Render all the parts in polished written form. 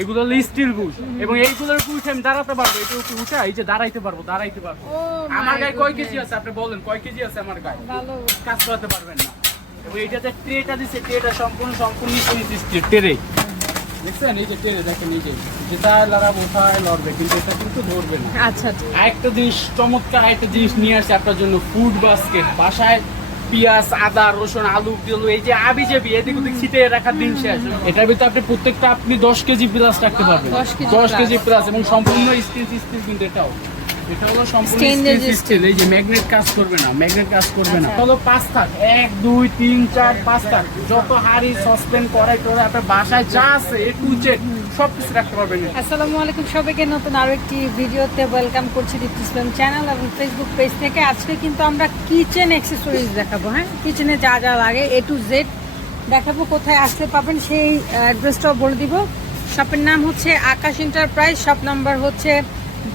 এগুলো হলো still Bush এবং এইগুলোর বুশ আমি দাঁড়াতে পারবো, এটা উপরে উঠা এই যে দাঁড়াইতে পারবো। আমার গায়ে কয় কেজি আছে আপনি বলেন, কয় কেজি আছে আমার গায়ে? কাজ করাতে পারবেন না। এবং এইটাতে ট্রেটা দিচ্ছে, ট্রেটা সম্পূর্ণ স্টিল ট্রে দেখছেন, এই যে ট্রে দেখেন, এই যে যেটা লড়াবো ওঠায় লড়বে, কিন্তু এটা কিন্তু ধরবে না। আচ্ছা আচ্ছা, আরেকটা জিনিস, চমৎকার একটা জিনিস নিয়ে আসছে আপনার জন্য, ফুড বাস্কেট। বাসায় পেঁয়াজ, আদা, রসুন, আলু, এই যে আবি যাবি এদিক ওদিক ছিটিয়ে রাখার দিন শেষ। এটার ভিতরে আপনি প্রত্যেকটা আপনি 10 কেজি প্লাস রাখতে পারবেন, 10 কেজি প্লাস, এবং সম্পূর্ণ স্টিল কিন্তু এটা হলো সম্পূর্ণ স্টিল। এই যে ম্যাগনেট কাজ করবে না, ম্যাগনেট কাজ করবে না। হলো 5 থাক, 1 2 3 4 5 থাক, যত হাড়ি সসপ্যান কড়াই টড়াই আপনার বাসায় যা আছে এ টু জেড সবকিছু রাখতে পারবেন। আসসালামু আলাইকুম সবাইকে, নতুন আরো একটি ভিডিওতে ওয়েলকাম করছি দীপ্তি ইসলাম চ্যানেল এবং ফেসবুক পেজ থেকে। আজকে কিন্তু আমরা কিচেন অ্যাক্সেসরিজ দেখাবো। হ্যাঁ, কিচেনে যা যা লাগে এ টু জেড দেখাবো। কোথায় আসতে পাবেন সেই অ্যাড্রেসটাও বলে দিব। শপের নাম হচ্ছে আকাশ এন্টারপ্রাইজ, শপ নাম্বার হচ্ছে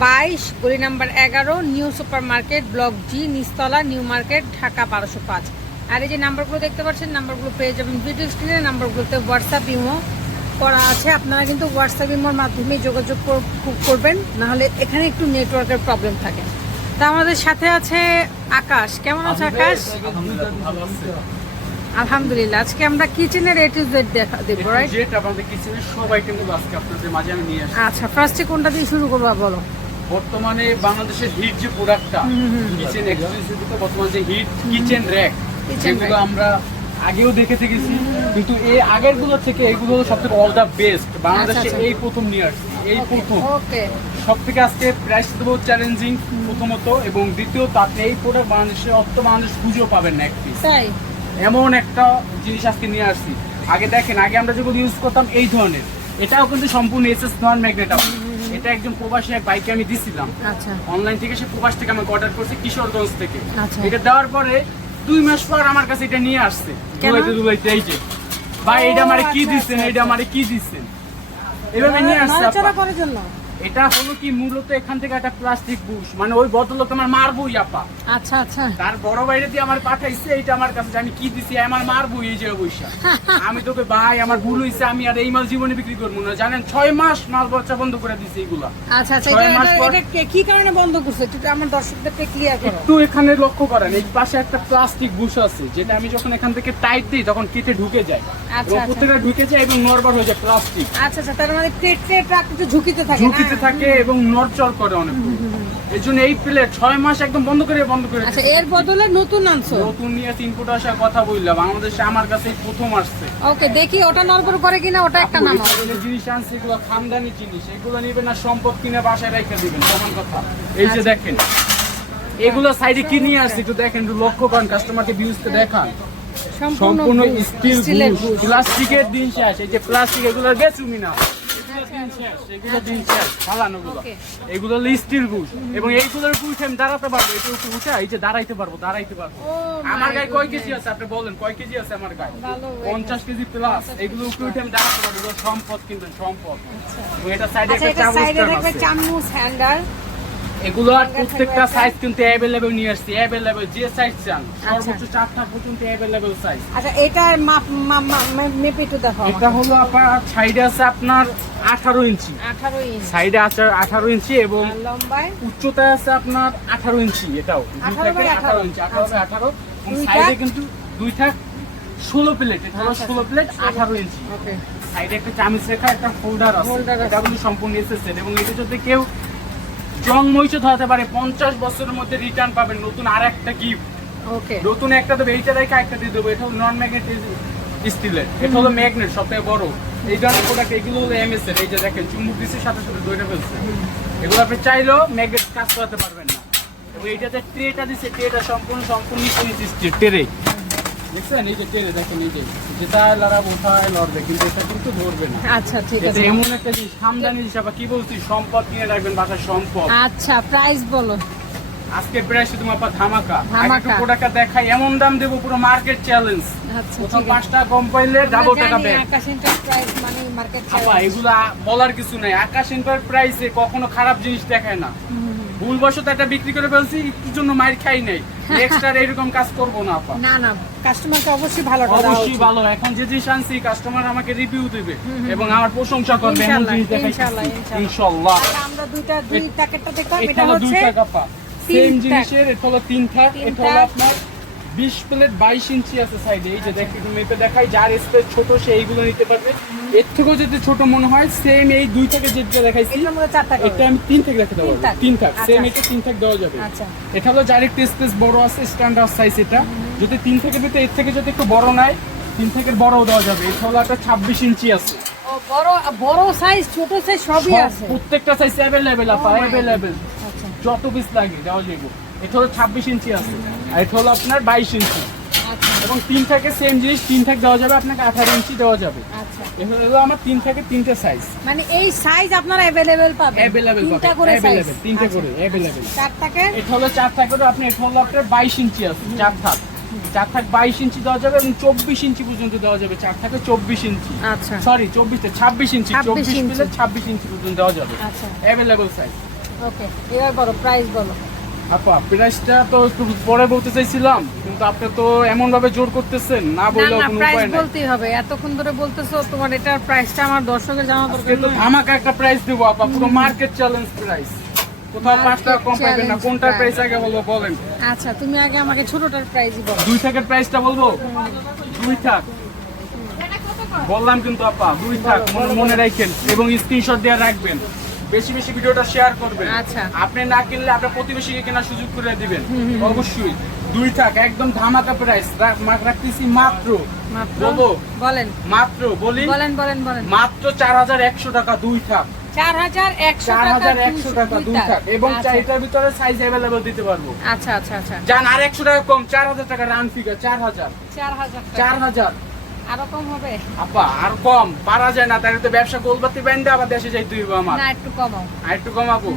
22, গলি number 11, new super market, block G, নিচতলা, নিউ মার্কেট, ঢাকা 1205। আর এই যে নাম্বারগুলো দেখতে পাচ্ছেন, নাম্বারগুলো পেয়ে যাবেন ভিডিও স্ক্রিনে। নাম্বারগুলোতে হোয়াটসঅ্যাপ ইমো করা আছে, আপনারা কিন্তু হোয়াটসঅ্যাপ ইমোর মাধ্যমে যোগাযোগ করবেন, নাহলে এখানে একটু নেটওয়ার্কের প্রবলেম থাকে। তা আমাদের সাথে আছে আকাশ। কেমন আছে আকাশ? আলহামদুলিল্লাহ। আজকে আমরা কিচেনের এ টু জেড দেবো, রাইট? আপনাদের কিচেনের সব আইটেম আজকে আপনাদের মাঝে আমি নিয়ে আসি। আচ্ছা, ফার্স্টে কোনটা দিয়ে শুরু করবো বলো? বর্তমানে বাংলাদেশের হিট যে প্রোডাক্টটা কিচেন অ্যাক্সেসরিজ, বর্তমানে যে হিট কিচেন র্যাক, যেগুলো আমরা আগেও দেখে থেকেছি, কিন্তু এই আগের গুলো থেকে এগুলো সবথেকে অল দ্য বেস্ট। বাংলাদেশে এই প্রথম নিয়ে আসছি, এই প্রথম। ওকে, সব থেকে আজকে প্রাইস দেবো চ্যালেঞ্জিং প্রথমত, এবং দ্বিতীয়ত আপনি এই প্রোডাক্ট বাংলাদেশ খুঁজেও পাবেন না একটি। তাই এমন একটা জিনিস আজকে নিয়ে আসছি। আগে দেখেন, আগে আমরা যেগুলো ইউজ করতাম এই ধরনের, এটাও কিন্তু সম্পূর্ণ এসএস নন ম্যাগনেট। এটা একজন প্রবাসী এক বাইকে আমি দিছিলাম, আচ্ছা, অনলাইন থেকে, সে প্রবাস থেকে আমাকে অর্ডার করছে, কিশোরগঞ্জ থেকে। আচ্ছা। এটা দেওয়ার পরে 2 মাস পর আমার কাছে এটা নিয়ে আসছে, দুলাইতে এই যে ভাই এটা আমারে কি দিচ্ছেন, এটা আমারে কি দিচ্ছেন, এভাবে নিয়ে আসছে। করার জন্য এটা হলো কি, মূলত এখান থেকে একটা প্লাস্টিক বুশ, মানে ওই ভদ্রলোক আমার মারবই আপা। আচ্ছা আচ্ছা, তার বড় বাইরে দিয়ে আমার পাঠাইছে এইটা আমার কাছে, আমি কি দিছি আমার মারবো এই যে বৈশা। আমি তোকে ভাই আমার ভুল হইছে, আমি আর এই মাল জীবনে বিক্রি করবো না, জানেন 6 মাস মাল বাচ্চা বন্ধ করে দিছে এইগুলা। আচ্ছা আচ্ছা, এটা কি কারণে বন্ধ করছে একটু আমার দর্শকদেরকে ক্লিয়ার করো। একটু এখানে লক্ষ্য করেন, এই পাশে একটা প্লাস্টিক বুশ আছে, যেটা আমি যখন এখান থেকে টাইট দিই তখন কেটে ঢুকে যায়, আচ্ছা, প্রত্যেকটা ঢুকে যায় এবং নরবার হয়ে যায় প্লাস্টিক। আচ্ছা আচ্ছা, তার মানে প্লেটটা একটু ঝুঁকিতে থাকে, ঝুঁকিতে থাকে এবং নড়চড় করে অনেক। এই জন্য এই প্লেট 6 মাস একদম বন্ধ করে আচ্ছা, এর বদলে নতুন আনছো? নতুন নিয়ে ইনপুট আসার কথা বললাম, বাংলাদেশে আমার কাছে প্রথম আসছে। ওকে, দেখি ওটা নরবর করে কিনা, ওটা একটা নামো। জিনিস আনছে, এগুলো খানদানি জিনিস, এগুলো নিবেন না সম্পদ কিনে বাসায় রেখে দিবেন, সমান কথা। এই যে দেখেন এগুলো সাইডে কি নিয়ে আসছে একটু দেখেন, একটু লক্ষ্য করেন, কাস্টমারকে ভিউজটা দেখান। সম্পূর্ণ স্টিল বুশ, প্লাস্টিকের দিন শেষ। এই যে প্লাস্টিক, এগুলো বেচুমি না, এগুলো স্টিল বুশ এবং এইগুলোর বুশ আমি দাঁড়াতে পারবো, এটা উপরে উঠা এই যে দাঁড়াইতে পারবো। আমার গায়ে কয় কেজি আছে আপনি বলেন, কয় কেজি আছে আমার গায়ে? 50 কেজি প্লাস। এগুলো উপরে উঠে আমি দাঁড়াতে পারবো, এগুলো সম্পদ কিনবেন, সম্পদ। এটা সাইডে একটা চামচ হ্যান্ডার, এগুলো আর প্রত্যেকটা সাইজ কিন্তু অ্যাভেলেবল নিয়ে আসছি, অ্যাভেলেবল যে সাইজ চান সর্বোচ্চ 4টা পর্যন্ত অ্যাভেলেবল সাইজ। আচ্ছা, এটার মাপ মেপে একটু দেখো। এটা হলো আপনার সাইডে আছে আপনার 18 ইঞ্চি, 18 ইঞ্চি সাইডে আছে 18 ইঞ্চি এবং লম্বায় উচ্চতায় আছে আপনার 18 ইঞ্চি। এটাও 18 ইঞ্চি, 18 সাইডে কিন্তু দুইটা 16 প্লেট। এটা হলো 16 প্লেট 18 ইঞ্চি। ওকে, সাইডে একটা চামচ রেখা, একটা হোল্ডার আছে, এটা কিন্তু সম্পূর্ণ এসএসএল এবং এটা যদি কেউ জং মহিষ ধরাতে পারে 50 বছরের মধ্যে রিটার্ন পাবেন, নতুন আর একটা গিফট। ওকে, নতুন একটা দেবে, এইটা রেখে একটা দিয়ে দেবো। এটা হলো নন ম্যাগনেট স্টিলের, এটা হলো ম্যাগনেট সবথেকে বড়। এই ধরনের প্রোডাক্ট এগুলো হলো এমএস এর। এই যে দেখেন চুম্বক দিচ্ছে, সাথে সাথে দইটা ফেলছে। এগুলো আপনি চাইলেও ম্যাগনেট কাজ করাতে পারবেন না। এবং এইটাতে ট্রেটা দিচ্ছে, ট্রেটা সম্পূর্ণ স্টিল ট্রে দেখছেন, এই যে ট্রে দেখেন, এই যে যেটা লড়াবো ওঠায় লড়বে, কিন্তু এটা কিন্তু ধরবে না। আচ্ছা ঠিক আছে, এমন একটা জিনিস খামদানি হিসাবে কি বলছি, সম্পদ কিনে রাখবেন বাসার সম্পদ। আচ্ছা, প্রাইস বলো। আজকে প্রাইস তোমার ধামাকা, আগে প্রোডাক্টটা দেখাই, এমন দাম দেবো পুরো মার্কেট চ্যালেঞ্জ। আচ্ছা, প্রথম 5 টাকা কম পাইলে ডাবল টাকা ব্যাক। আকাশ এন্টারপ্রাইজ মানে মার্কেট চ্যালেঞ্জ। আপা এগুলা বলার কিছু নাই, আকাশ এন্টারপ্রাইজে কখনো খারাপ জিনিস দেখায় না। ভুলবশত একটা বিক্রি করে ফেলছি, একটুর জন্য মাইর খাই নাই, নেক্সট আর এরকম কাজ করবো না আপা। না না, কাস্টমারকে অবশ্যই ভালোটা দেওয়া অবশ্যই উচিত। ভালো। এখন যে জিনিস আনছি কাস্টমার আমাকে রিভিউ দিবে এবং আমার প্রশংসা করবে, এমন ইনশাআল্লাহ, জিনিস দেখাইছি ইনশাআল্লাহ, ইনশাআল্লাহ। আচ্ছা, আমরা দুই প্যাকেটটা দেখলাম, এটা এটা হলো হচ্ছে 2 টাকা পা, তিন সেম থাক। জিনিসের এটা হলো 3 থাক, তিন এটা হলো থাক। আপনার 20 প্লেট 22 ইঞ্চি আছে সাইডে। এই যে দেখেন মেপে দেখাই, যার স্পেস ছোট সে এইগুলো নিতে পারবে। এর থেকেও যদি ছোট মনে হয় সেম এই 2 থেকে যেটা দেখাইছি এটার মধ্যে 4 টাকা এটা আমি 3 থেকে দেখাতে পারবো। 3 থাক আচ্ছা, সেম, আচ্ছা। এটা 3 থাক দেওয়া যাবে। আচ্ছা। এটা হলো যার একটু স্পেস বড় আছে, স্ট্যান্ডার্ড সাইজ। এটা যদি 3 থেকে দিতে, এর থেকে যদি একটু বড় নাই 3 থেকে বড়ও দেওয়া যাবে। এটা হলো একটা 26 ইঞ্চি আছে। ও বড় সাইজ, ছোট সাইজ সবই সব আছে। প্রত্যেকটা সাইজ অ্যাভেলেবেল আপা, Oh my অ্যাভেলেবেল। আচ্ছা, যত পিস লাগে দেওয়া যাবে। এটা হলো 26 ইঞ্চি আছে, আর এটা হলো আপনার 22 ইঞ্চি। আচ্ছা, এবং 3 থেকে সেম জিনিস 3 থেকে দেওয়া যাবে, আপনাকে 18 ইঞ্চি দেওয়া যাবে। আচ্ছা। এটা হলো আমার 3 থেকে 3টে সাইজ মানে এই সাইজ আপনারা अवेलेबल পাবেন। অ্যাভেলেবেল পাবেন, তিনটা করে সাইজ। অ্যাভেলেবেল 3টে আচ্ছা। করে অ্যাভেলেবেল। 4 টাকা। এটা হলো 4 থাক করে আপনি, এটা হলো আপনার 22 ইঞ্চি আছে 4 থাক। 4 থাক 22 ইঞ্চি দেওয়া যাবে এবং 24 ইঞ্চি পর্যন্ত দেওয়া যাবে। 4 থাকে 24 ইঞ্চি, আচ্ছা, সরি 26 ইঞ্চি, 26 24 ইঞ্চি। প্লেট 26 ইঞ্চি পর্যন্ত দেওয়া যাবে, আচ্ছা। Available size. ওকে, এবার বলো প্রাইস বলো। আপা প্রাইসটা তো একটু পরে বলতে চাইছিলাম, কিন্তু আপনি তো এমন ভাবে জোর করতেছেন, না না বললেও না, কোনো প্রাইস উপায় নাই। বলতেই হবে, এতক্ষণ ধরে বলতেছো, তোমার এটার প্রাইসটা আমার দর্শকের জানা আজকে দরকার তো নয়? ধামাকা একটা প্রাইস দেবো আপা, পুরো মার্কেট চ্যালেঞ্জ প্রাইস। কোথাও 5 টাকা কম পাবেন না। challenge কোনটা price। প্রাইস আগে বলবো বলেন? আচ্ছা, তুমি আগে আমাকে ছোটটার প্রাইসই বলো। 2 থাকের প্রাইসটা বলবো? 2 থাক বললাম কিন্তু আপা, 2 থাক মনে রাখেন এবং স্ক্রিনশট দিয়ে রাখবেন। বেশি বেশি ভিডিওটা শেয়ার করবেন। আচ্ছা। আপনি না কিনলে আপনার প্রতিবেশীকে কেনার সুযোগ করে দিবেন অবশ্যই। 2 থাক একদম ধামাকা প্রাইস রাখতেছি মাত্র মাত্র বলবো? বলেন, মাত্র বলি বলেন, বলেন, বলেন। মাত্র 4100 টাকা 2 থাক। 4100 টাকা, 4100 টাকা 2 থাক এবং আচ্ছা। এটার ভিতরে সাইজ अवेलेबल দিতে পারবো। আচ্ছা, আচ্ছা, আচ্ছা। জান আর 100 টাকা কম, 4000 টাকা রান ফিগার। 4000 4000 টাকা। 4000 আরো কম হবে? আপা আর কম পারা যায় না, তাহলে তো ব্যবসা গোলবাতি বাইন্দা আবার দেশে যাইতে হইব আমার। না, একটু কমাও। আর একটু কমাবো,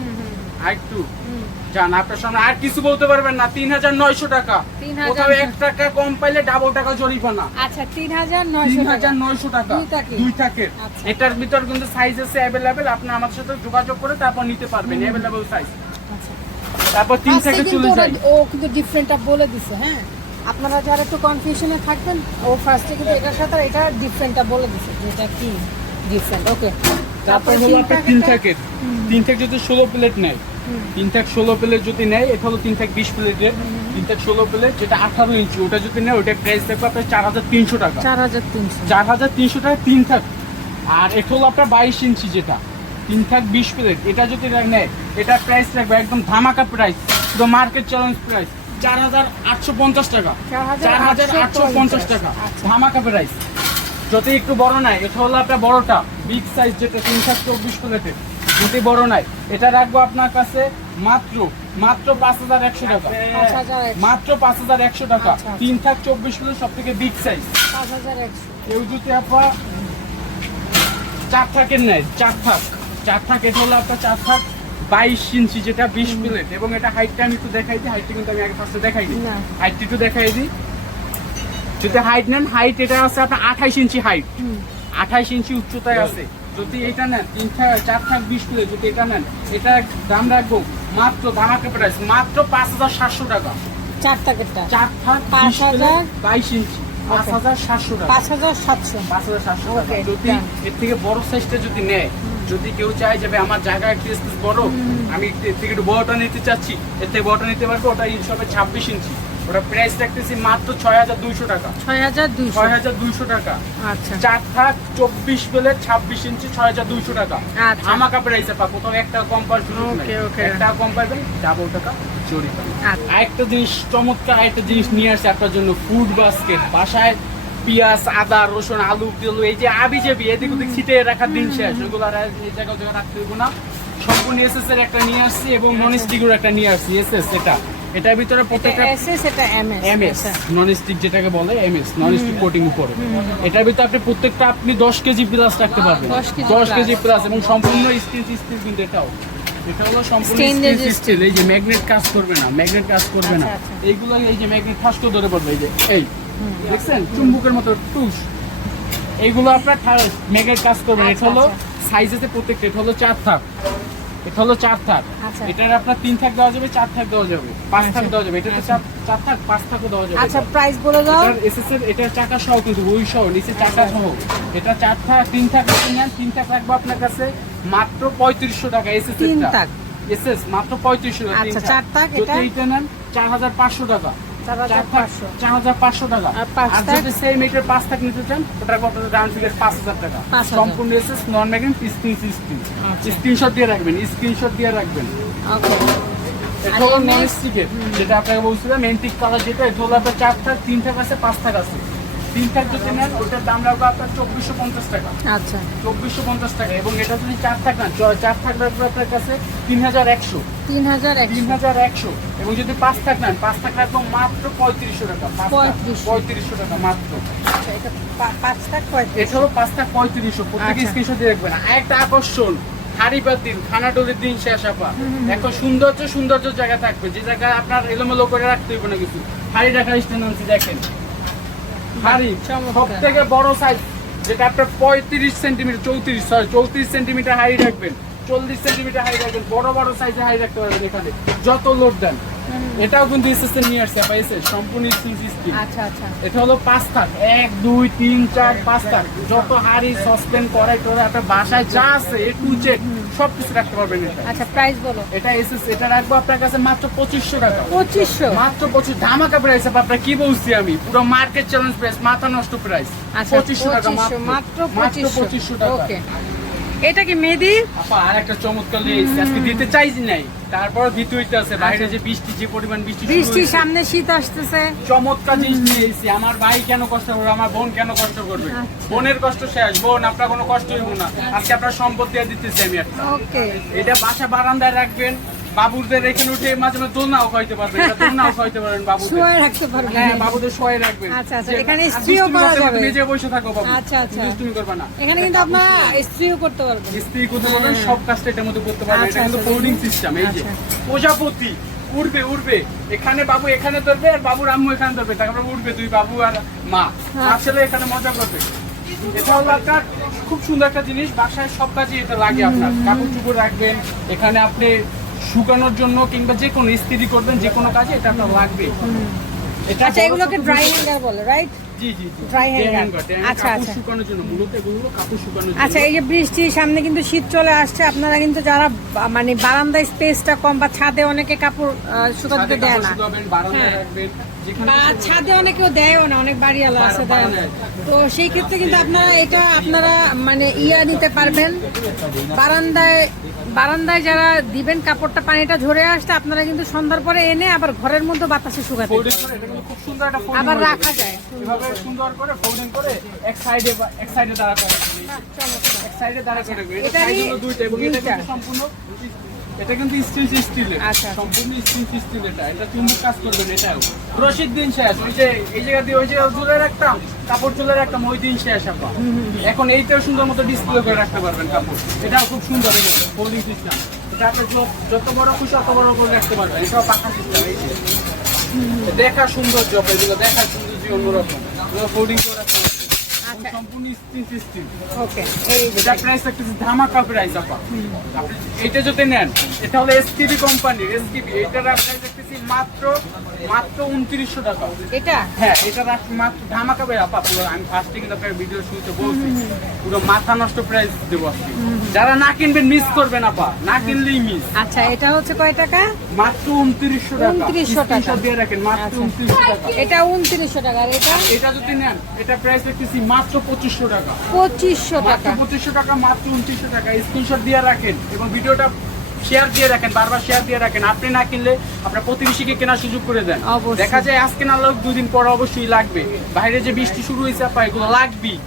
আর একটু হুম। জান আপনার সামনে আর কিছু বলতে পারবেন না। 3900 টাকা, 3000 কোথাও 1 টাকা কম পাইলে ডাবল টাকা জরিমানা। আচ্ছা, 3900 টাকা। 3900 টাকা 2 থাকে। 2 থাকে। আচ্ছা। এটার ভিতর কিন্তু সাইজ আছে अवेलेबल, আপনি আমাদের সাথে যোগাযোগ করে তারপর নিতে পারবেন अवेलेबल সাইজ। আচ্ছা। তারপর 3 আজকে থেকে কিন্তু চলে যাই। ও কিন্তু ডিফারেন্টটা বলে দিছে, হ্যাঁ। আপনারা যারা একটু কনফিউশনে থাকবেন, ও ফার্স্টে কিন্তু এটার সাথে এটা ডিফারেন্টটা বলে দিছে যে এটা কি ডিফারেন্ট। ওকে, তারপর হলো আপনার 3 থেকে 3 থেকে যদি 16 প্লেট নেয়, 3 থেকে 16 প্লেট যদি নেয়, এটা হলো 3 থেকে 20 প্লেটের। 3 থেকে 16 প্লেট যেটা 18 ইঞ্চি, ওটা যদি নেয় ওটা প্রাইস থাকবে আপনার 4300 টাকা। 4300। 4300 টাকা 3 থাক। আর এটা হলো আপনার 22 ইঞ্চি যেটা 3 থাক 20 প্লেট, এটা যদি নেয় এটা প্রাইস রাখবে একদম ধামাকা প্রাইস, পুরো মার্কেট চ্যালেঞ্জ প্রাইস 4850 টাকা। 4850 টাকা ধামাকা প্রাইস। যদি একটু বড় নাই, এটা হলো আপনার বড়টা বিগ সাইজ যেটা 3 থাক 24 প্লেটের, যদি বড় নাই এটা রাখবো আপনার কাছে মাত্র 5100 টাকা। 5100। মাত্র 5100 টাকা। আচ্ছা, আচ্ছা। 3 থাক 24 প্লেট সব থেকে বিগ সাইজ। 5100। কেউ যদি আপনার 4 থাকের নেয়, 4 থাক এটা হলো আপনার 4 থাক 22 ইঞ্চি যেটা 20 প্লেট এবং এটা হাইটটা আমি একটু দেখাই দিই। হাইটটা কিন্তু আমি আগে ফার্স্টে দেখাই দিই, না। হাইটটা একটু দেখাই দিই। যদি হাইট নেন, হাইট এটা আছে আপনার 28 ইঞ্চি হাইট, 28 ইঞ্চি উচ্চতায় আছে। যদি এটা নেন 4 থাক 20 প্লেট, যদি এটা নেন এটা দাম রাখবো মাত্র ধামাকা প্রাইস মাত্র 5700 টাকা। 4 টাকাটা 4 থাক 20 প্লেট 22 ইঞ্চি 5700 টাকা। 5700। 5700 টাকা। Okay, যদি done. এর থেকে বড় সাইজটা যদি নেয়, যদি কেউ চায় যে ভাই আমার জায়গা একটু স্পেস বড়, আমি এর থেকে একটু বড়টা নিতে চাচ্ছি, এর থেকে বড়টা নিতে পারবো, ওটা সবে 26 ইঞ্চি, ওটা প্রাইস রাখতেছি মাত্র 6200 টাকা। 6200। 6200 টাকা। আচ্ছা, 4 থাক 24 প্লেট 26 ইঞ্চি 6200 টাকা। আচ্ছা। আমাকে প্রাইসে পা কোথাও একটা কম পাওয়ার সুযোগ নাই। Okay, okay. একটা কম পাবেন ডাবল টাকা জরিমানা। আচ্ছা। আরেকটা জিনিস চমৎকার একটা জিনিস নিয়ে আসছে আপনার জন্য, ফুড বাস্কেট। বাসায় পেঁয়াজ আদা রসুন আলু তেল এই যে আবি যাবি এদিক ওদিক ছিটে রাখার দিন শেষ, ওগুলো আর এই জায়গায় রাখতে দেবো না। সম্পূর্ণ এসএস এর একটা নিয়ে আসছি এবং নন স্টিকের একটা নিয়ে আসছি। এসএস এটার ভিতরে প্রত্যেকটা এসএস, এটা এমএস। এমএস নন স্টিক যেটাকে বলে এমএস নন স্টিক কোটিং উপরে। এটার ভিতরে আপনি প্রত্যেকটা আপনি 10 কেজি প্লাস রাখতে পারবেন, 10 কেজি প্লাস এবং সম্পূর্ণ স্টিল কিন্তু এটা হলো সম্পূর্ণ Stainless স্টিল। এই যে ম্যাগনেট কাজ করবে না, ম্যাগনেট কাজ করবে না। আচ্ছা, আচ্ছা। এইগুলো এই যে ম্যাগনেট ফাঁস করে ধরে পড়বে, এই যে এই দেখছেন চুম্বকের মতো টুস, এইগুলো আপনার ম্যাগনেট কাজ করবে না। এটা হলো সাইজ আছে প্রত্যেকটা, এটা হলো 4 থাক এটা হলো 4 থাক। আচ্ছা। এটার আপনার 3 থাক দেওয়া যাবে, 4 থাক দেওয়া যাবে, 5 থাক আচ্ছা। দেওয়া যাবে। এটা তো 4 থাক 5 থাকও দেওয়া যাবে। আচ্ছা প্রাইস বলে দাও। এটার এসএসএর এটার চাকা সহ কিন্তু ওই সহ নিচে চাকা সহ। এটা 4 থাক 3 থাক নেন, 3 থাক রাখবো আপনার কাছে মাত্র 3500 টাকা এসএস এর 3 টা। থাক। এসএস মাত্র 3500 টাকা। আচ্ছা, 3 4 থাক যদি এটা? এইটা নেন 4500 টাকা। 4500 4500 টাকা। আর 5 আর থাক? যদি সেম এটার 5 থাক নিতে চান ওটার কত ডাউন ফিগার 5000 টাকা। 5000 সম্পূর্ণ এসএস নন ম্যাগনেট স্ক্রিনশট দিয়ে রাখবেন, স্ক্রিনশট দিয়ে রাখবেন। ওকে। এটা আর হলো এমনি? নন স্টিকের, যেটা আপনাকে বলছিলাম এন্টিক কালার, যেটা এটা হলো আপনার 4 থাক 3 থাক আছে 5 থাক আছে। 3 থাক যদি নেন ওটার দাম রাখবো আপনার 2450 টাকা। আচ্ছা 2450 টাকা। এবং এটা যদি 4 থাক নেন 4 থাক রাখবো আপনার কাছে 3100। 3100 3100। এবং যদি 5 থাক নেন 5 থাক রাখবো মাত্র 3500 টাকা। 3500 টাকা মাত্র। আচ্ছা এটা 5 থাক এটা হলো 5 থাক 3500। প্রত্যেকে আচ্ছা। স্ক্রিনশট দিয়ে রাখবেন। আরেকটা আকর্ষণ, হাড়ি পাতিল খানাডোলের দিন শেষ আপা। এখন সৌন্দর্য জায়গা থাকবে, যে জায়গায় আপনার এলোমেলো করে রাখতে হবে না কিছু। হাড়ি রাখার স্ট্যান্ড আনছি দেখেন। হাড়ি সব থেকে বড় সাইজ, যেটা আপনার 35 সেন্টিমিটার 34 সেন্টিমিটার হাড়ি রাখবেন, 40 সেন্টিমিটার হাড়ি রাখবেন, বড় সাইজে হাড়ি রাখতে পারবেন এখানে যত লোড দেন। এটাও কিন্তু এসএস নিয়ে আসছে আপা, এসএস সম্পূর্ণ সিস্টেম। আচ্ছা আচ্ছা এটা হলো 5 থাক 1 2 3 4 5 থাক। যত হাড়ি সসপেন কড়াই টড়াই আপনার বাসায় যা আছে এ টু জেড সবকিছু রাখতে পারবেন এটা। আচ্ছা প্রাইস বলো। এটা এসএস, এটা রাখবো আপনার কাছে মাত্র 2500 টাকা। 2500 মাত্র 25 ধামাকা প্রাইস আপা। আপনার কি বলছি আমি, পুরো মার্কেট চ্যালেঞ্জ প্রাইস, মাথা নষ্ট প্রাইস। আচ্ছা 2500 টাকা মাত্র মাত্র 2500 টাকা। ওকে। এটা কি মেহেদি? আপা আর একটা চমৎকার লেগেছে, আজকে দিতে চাইছি নাই, তারপর দিতে হইতে আছে। বাইরে যে বৃষ্টি, যে পরিমাণ বৃষ্টি শুরু বৃষ্টির হয়েছে, সামনে শীত আসতেছে। চমৎকার জিনিস নিয়ে এসেছি। আমার ভাই কেন কষ্ট করবে, আমার বোন কেন কষ্ট করবে? বোনের কষ্ট শেষ, বোন আপনার কোনো কষ্ট হইব না। আজকে আপনার সম্পদ দিয়ে দিতেছি আমি একটা। ওকে এটা বাসা বারান্দায় রাখবেন, বাবুদের এখানে উঠে মাঝে মাঝে দোলনাও খাইতে পারবেন, এটা দোলনাও খাইতে পারবেন বাবুদের। শুয়ে রাখতে পারবেন। হ্যাঁ বাবুদের শোয়ে রাখবেন। আচ্ছা, আচ্ছা, যে- এখানে আর স্ত্রীও দুষ্টুমি করা করতে যাবে। পারবে, নিজে বসে থাকো বাবু। আচ্ছা, আচ্ছা। দুষ্টুমি করবে না। এখানে কিন্তু আপনারা স্ত্রীও করতে পারবেন। স্ত্রী করতে পারবেন, সব কাজটা এটার মধ্যে করতে পারবেন। আচ্ছা, এটা কিন্তু আচ্ছা। Folding system. এই যে আচ্ছা। প্রজাপতি উড়বে এখানে, বাবু এখানে ধরবে আর বাবুর আম্মু এখানে ধরবে, তারপরে উড়বে দুই বাবু আর মা। আর ছেলে এখানে মজা করবে। এটা হলো আপনার খুব সুন্দর একটা জিনিস, বাসায় সব কাজে এটা লাগে আপনার। কাপড় চুপড় রাখবেন এখানে, আপনি শুকানোর জন্য কিংবা যে কোনো ইস্ত্রি করবেন, যে কোনো কাজে এটা আপনার লাগবে। এটা আচ্ছা বড় এগুলোকে ছোট ড্রাই দুটো- হ্যাঙ্গার বলে, রাইট? জি জি জি Dry hanger। আচ্ছা আচ্ছা, আচ্ছা, আচ্ছা। শুকানোর জন্য, মূলত এগুলো কাপড় শুকানোর জন্য। আচ্ছা এই যে বৃষ্টির সামনে কিন্তু শীত চলে আসছে, আপনারা কিন্তু যারা মানে বারান্দায় স্পেসটা কম বা ছাদে অনেকে কাপড় শুকাতে ছাদে দেয় কাপড় না, শুকাবেন, বারান্দায় হ্যাঁ। রাখবেন, যেখানে বা খুশি ছাদে অনেকেও দেয়ও না, অনেক বাড়িওয়ালা আছে দেয় না। তো সেই ক্ষেত্রে কিন্তু আপনারা এটা মানে নিতে পারবেন। বারান্দায় যারা দিবেন কাপড়টা, পানিটা ঝরে আসতে আপনারা কিন্তু সন্ধ্যার পরে এনে আবার ঘরের মধ্যে বাতাসে শুকাতে folding করে, এটা কিন্তু খুব সুন্দর একটা folding আবার হয়ে রাখা যাবে। যায়। এভাবে সুন্দর করে ফোল্ডিং করে এক সাইডে দাঁড়া করে রাখবেন। এক সাইডে দাঁড়া করে রাখবেন। এটা এটারই সাইজ হলো দুইটা, এবং এটা দুইটা। কিন্তু সম্পূর্ণ, এটা কিন্তু স্টিলের। আচ্ছা। সম্পূর্ণ স্টিল এটা চুম্বক কাজ করবেন। এটাও রশিদ দিন শেষ, ওই যে এই জায়গা দিয়ে ওই জায়গা ঝুলে রাখতাম, কাপড় ঝুলে রাখতাম, ওই দিন শেষ আপা। এখন এইটাও সুন্দর মতো ডিসপ্লে করে রাখতে পারবেন কাপড়। এটাও খুব সুন্দর ফোল্ডিং সিস্টেম। এটা আপনি যত বড় খুশি অত বড় করে রাখতে পারবেন। এটাও পাকা সিস্টেম। এই যে দেখা সৌন্দর্য, এগুলো দেখার সৌন্দর্য অন্যরকম। এগুলো ফোল্ডিং করে রাখতে পারবেন। আচ্ছা। সম্পূর্ণ সিস্টেম। ওকে এই এটা প্রাইস থাকতেছে ধামাকা প্রাইস আপা। আপনি এটা যদি নেন, এটা হলো এসটিভি কোম্পানির এসটিভি, এটার প্রাইস দেখতেছি মাত্র 2900 টাকা। এটা হ্যাঁ এটা মাত্র ধামাকা প্রাইস আপা। পুরো আমি ফার্স্টে কিন্তু আপনার ভিডিও শুরুতে বলছি, পুরো মাথা নষ্ট প্রাইস দেবো আজকে। যারা না কিনবেন মিস করবেন আপা, না কিনলেই মিস। আচ্ছা এটা হচ্ছে কয় টাকা? মাত্র 2900 টাকা। 2900 টাকা। স্ক্রিনশট দিয়ে রাখেন, মাত্র আচ্ছা। 2900 টাকা। এটা 2900 টাকা, আর এটা এটা যদি নেন, এটা প্রাইস দেখতেছি মাত্র 2500 টাকা। 2500 মাত্র টাকা। 2500 টাকা, মাত্র 2900 টাকা। স্ক্রিনশট দিয়ে রাখেন এবং ভিডিওটা শেয়ার দিয়ে রাখেন, বারবার শেয়ার দিয়ে রাখেন। আপনি না কিনলে আপনার প্রতিবেশীকে কেনার সুযোগ করে দেন। অবশ্যই। দেখা যায় আজকে না লোক 2 দিন পর অবশ্যই লাগবে। বাইরে যে বৃষ্টি শুরু হয়েছে আপা, এগুলো লাগবেই।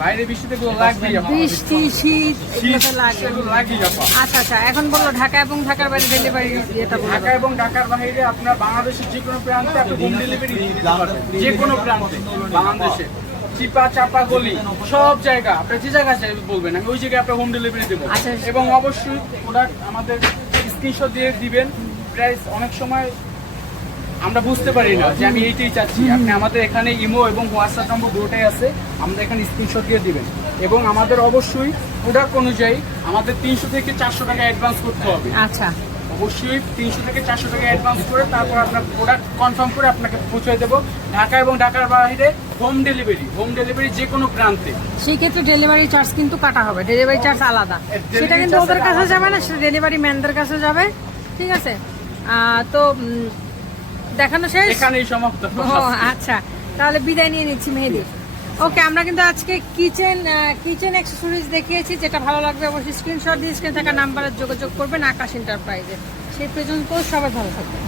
বাইরে বৃষ্টিতে এগুলো লাগবেই আপা। বৃষ্টি শীত এগুলো তো লাগে। এগুলো লাগবেই আপা। আচ্ছা আচ্ছা এখন বললো ঢাকা এবং ঢাকার বাইরে ডেলিভারি এটা বলবো। ঢাকা এবং ঢাকার বাইরে আপনার বাংলাদেশের যে কোনো প্রান্তে আপনি হোম ডেলিভারি দিতে পারবেন। যে কোনো প্রান্তে বাংলাদেশে, চিপা চাপা গলি সব জায়গা, আপনি যে জায়গা চাই বলবেন, আমি ওই জায়গায় আপনার হোম ডেলিভারি দেবো। আচ্ছা। এবং অবশ্যই প্রোডাক্ট আমাদের স্ক্রিনশট দিয়ে দিবেন। প্রাইস অনেক সময় আমরা বুঝতে পারি না যে আমি এইটাই চাচ্ছি। আপনি আমাদের এখানে ইমো এবং হোয়াটসঅ্যাপ নম্বর দুটোই আছে, আমরা এখানে স্ক্রিনশট দিয়ে দিবেন। এবং আমাদের অবশ্যই প্রোডাক্ট অনুযায়ী আমাদের 300 থেকে 400 টাকা অ্যাডভান্স করতে হবে। আচ্ছা, অবশ্যই 300 থেকে 400 টাকা অ্যাডভান্স করে তারপর আপনার প্রোডাক্ট কনফার্ম করে আপনাকে পৌঁছে দেবো ঢাকা এবং ঢাকার বাইরে হোম ডেলিভারি যে কোনো প্রান্তে। সেই ক্ষেত্রে ডেলিভারি চার্জ কিন্তু কাটা হবে, ডেলিভারি চার্জ আলাদা, সেটা কিন্তু charge ওদের কাছে আলাদা যাবে না, সেটা ডেলিভারি ম্যানদের কাছে যাবে। ঠিক আছে, তো দেখানো শেষ, এখানেই সমাপ্ত। ও আচ্ছা, তাহলে বিদায় নিয়ে নিচ্ছি মেহেদি। ওকে, আমরা কিন্তু আজকে কিচেন অ্যাক্সেসরিজ দেখিয়েছি, যেটা ভালো লাগবে অবশ্যই স্ক্রিনশট দিয়ে স্ক্রিনে থাকা নাম্বারে যোগাযোগ করবেন আকাশ এন্টারপ্রাইজে। সেই পর্যন্ত সবাই ভালো থাকবেন।